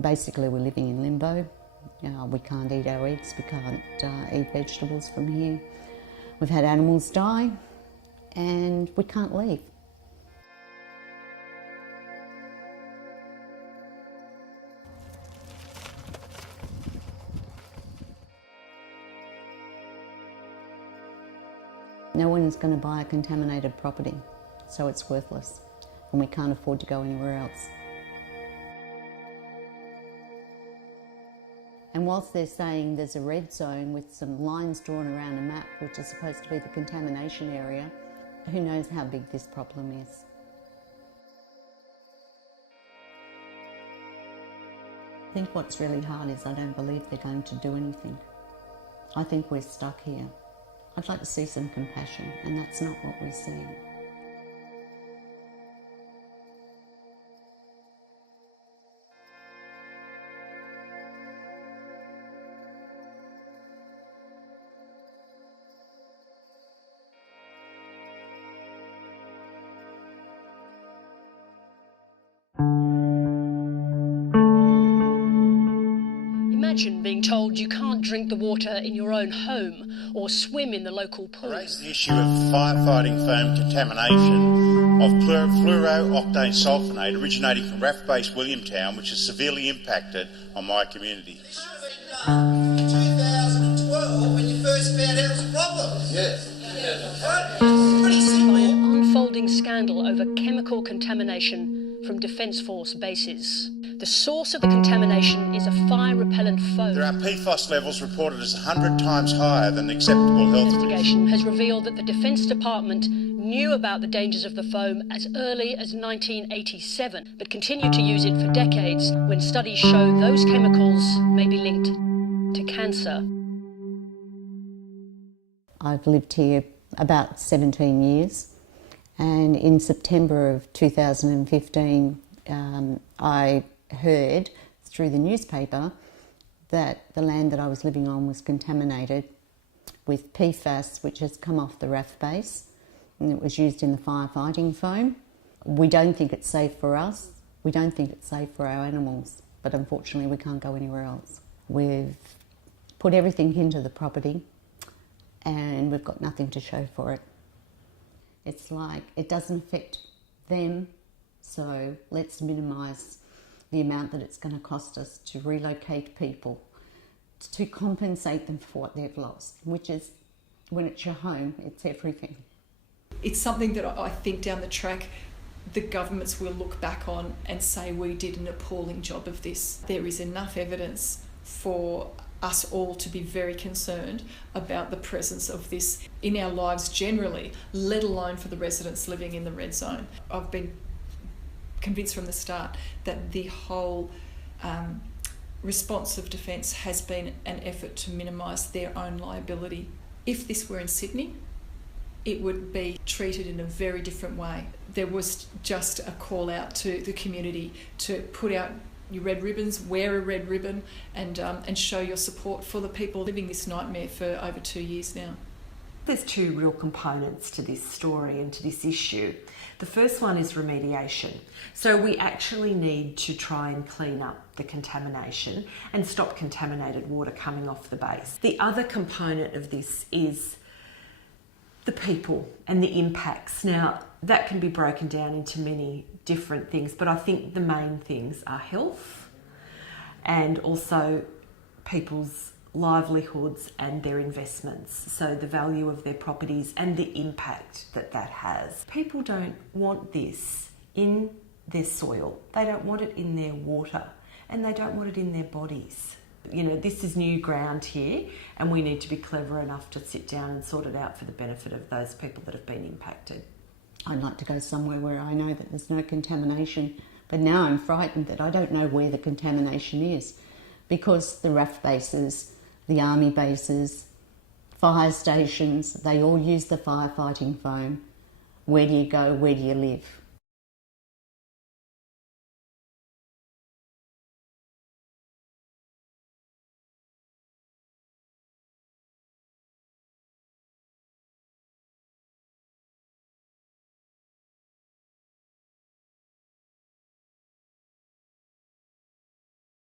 Basically, we're living in limbo. We can't eat our eggs, we can't eat vegetables from here. We've had animals die and we can't leave. No one's going to buy a contaminated property, so it's worthless, and we can't afford to go anywhere else. And whilst they're saying there's a red zone with some lines drawn around a map, which is supposed to be the contamination area, who knows how big this problem is. I think what's really hard is I don't believe they're going to do anything. I think we're stuck here. I'd like to see some compassion, and that's not what we're seeing. Imagine being told you can't drink the water in your own home or swim in the local pool. I raised the issue of firefighting foam contamination of fluorooctane sulfonate originating from RAF-based Williamtown, which has severely impacted on my community. In 2012, when you first found out it was a problem. Yes. Right? It's pretty simple. By an unfolding scandal over chemical contamination from Defence Force bases. The source of the contamination is a fire-repellent foam. There are PFOS levels reported as 100 times higher than acceptable health risks. Investigation has revealed that the Defence Department knew about the dangers of the foam as early as 1987, but continued to use it for decades when studies show those chemicals may be linked to cancer. I've lived here about 17 years, and in September of 2015 I heard through the newspaper that the land that I was living on was contaminated with PFAS, which has come off the RAF base, and it was used in the firefighting foam. We don't think it's safe for us, we don't think it's safe for our animals, but unfortunately we can't go anywhere else. We've put everything into the property and we've got nothing to show for it. It's like it doesn't affect them, so let's minimise the amount that it's going to cost us to relocate people, to compensate them for what they've lost, which is, when it's your home, it's everything. It's something that I think down the track the governments will look back on and say we did an appalling job of this. There is enough evidence for us all to be very concerned about the presence of this in our lives generally, let alone for the residents living in the red zone. I've been convinced from the start that the whole response of Defence has been an effort to minimise their own liability. If this were in Sydney, it would be treated in a very different way. There was just a call out to the community to put out your red ribbons, wear a red ribbon, and show your support for the people living this nightmare for over 2 years now. There's two real components to this story and to this issue. The first one is remediation. So we actually need to try and clean up the contamination and stop contaminated water coming off the base. The other component of this is the people and the impacts. Now, that can be broken down into many different things, but I think the main things are health and also people's livelihoods and their investments, so the value of their properties and the impact that that has. People don't want this in their soil, they don't want it in their water, and they don't want it in their bodies. You know, this is new ground here, and we need to be clever enough to sit down and sort it out for the benefit of those people that have been impacted. I'd like to go somewhere where I know that there's no contamination, but now I'm frightened that I don't know where the contamination is, because the RAF bases, the army bases, fire stations, they all use the firefighting foam. Where do you go? Where do you live?